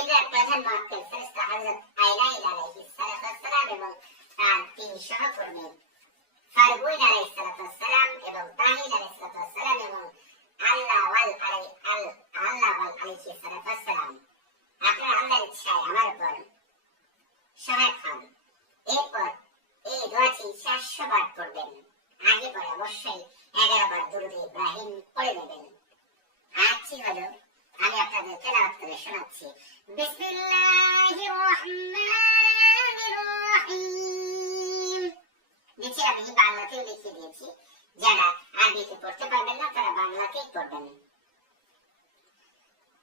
কিবলার প্রধান মুআক্কিল ফেরেশতা হযরত আইনাইল আলাইহিস সালাম এবং তার তিন সহকর্মী ফারগুইন আলাইহিস সালাম এবং তাহিল আলাইহিস সালাম এবং আল্লাহওয়াল আলাইহিস সালাম আপনার আল্লাহর ইচ্ছায় আমার উপর সহায় হন। এরপর এই দোয়াটি 400 বার পড়বেন। আগে পরে অবশ্যই 11 বার দুরূদ ইব্রাহিম পড়ে নেবেন। আজকে হলো আমি আপনাদের তেলাওয়াত করে শোনাচ্ছি। বিসমিল্লাহির রহমানির রহিম। নিচে আমি বাংলাতেও লিখে দিয়েছি, যারা আরবিতে পড়তে পারবেন না তারা বাংলাতেই পড়বেন।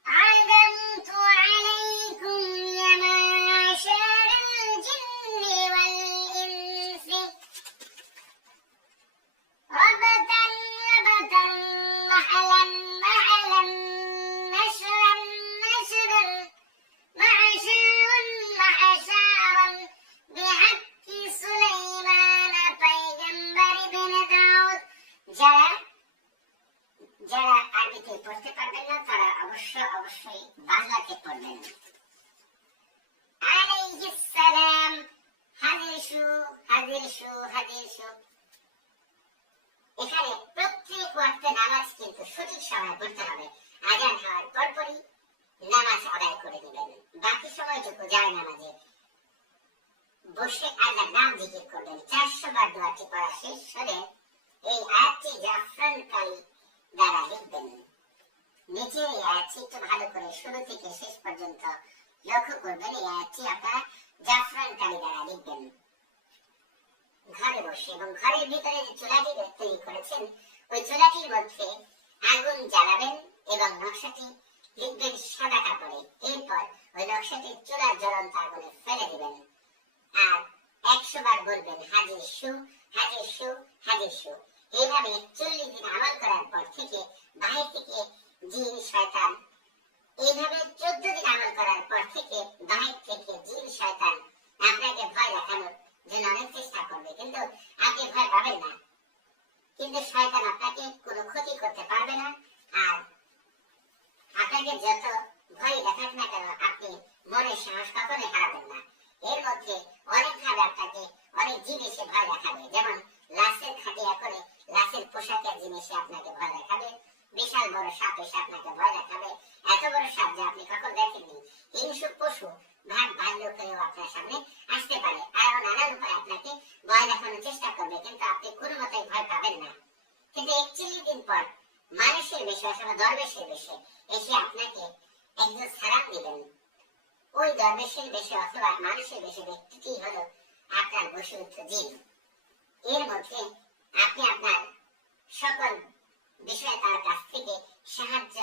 আযমতু আলাইকুম ইয়া মাশারাল জিন্নি ওয়াল ইনসি রাবাতান রাবাতান মাহালান মাহালান নাশরান নাশরান মা'শারান মা'শারান বিহাক্কি সুলাইমান পয়গম্বর ইবনে দাউদ। যারা আরবিতে পড়তে পারবেন না তারা অবশ্যই বাংলাতে পড়বেন। আলাইহিস সালাম হাজির শু। এখানে প্রত্যেক ওয়াক্তে নামাজ কিন্তু সঠিক সময় পড়তে হবে। আযান হওয়ার পরপরই নামাজ আদায় করে দিবেন। বাকি সময়টুকু যায় নামাজে বসে আল্লাহর নাম জিকির করবেন। 400 বার দোয়াটি পড়া শেষ হলে এই আয়াতটি জাফরান কালি দ্বারা লিখবেন। নিচে এই আয়াতটি একটু ভালো করে শুরু থেকে শেষ পর্যন্ত লক্ষ্য করবেন। এই আয়াতটি আপনারা জাফরান কালি দ্বারা লিখবেন ঘরে বসে, এবং ঘরের ভিতরে যে চুলাটি তৈরি করেছেন ওই চুলাটির মধ্যে আগুন জ্বালাবেন এবং নকশাটি লিখবেন সাদা কাপড়ে। এরপর ওই নকশাটি চুলার জ্বলন্ত আগুনে ফেলে দিবেন আর 100 বার বলবেন হাজির শু। এইভাবে 40 দিন আমল করার পর থেকে বাহির থেকে জিন শয়তান, এইভাবে 14 দিন আমল করার পর থেকে বাহির থেকে জিন শয়তান আপনাকে ভয় দেখানোর জন্য অনেক চেষ্টা করবে, কিন্তু আপনি ভয় পাবেন না। কিন্তু শয়তান আপনাকে কোনো ক্ষতি করতে পারবে না। আর আপনাকে যত ভয় দেখাক না কেন আপনি মনের সাহস কখনোই হারাবেন না। এর মধ্যে অনেকভাবে আপনাকে অনেক জিনিসে ভয় দেখাবে, যেমন লাশের খাটিয়া করে লাশের পোশাকের জিনিসে আপনাকে ভয় দেখাবে, বিশাল বড় সাপ এসে আপনাকে ভয় দেখাবে, এত বড় সাপ যে আপনি কখন দেখেননি, হিংস্র পশু ভাগ ভাল্লুকেও আপনার সামনে আসতে পারে। আরো নানান উপায়ে আপনাকে ভয় দেখানোর চেষ্টা করবে, কিন্তু আপনি কোনো মতেই ভয় পাবেন না। কিন্তু 41 দিন পর মানুষের বেশে অথবা দরবেশের বেশে এসে আপনাকে একজন সালাম দিবেন। ওই দরবেশের বেশে অথবা মানুষের বেশে ব্যক্তিটি হলো আপনার বশীভূত জিন। এর মধ্যে আপনি আপনার সকল বিষয়ে তার কাছ থেকে সাহায্য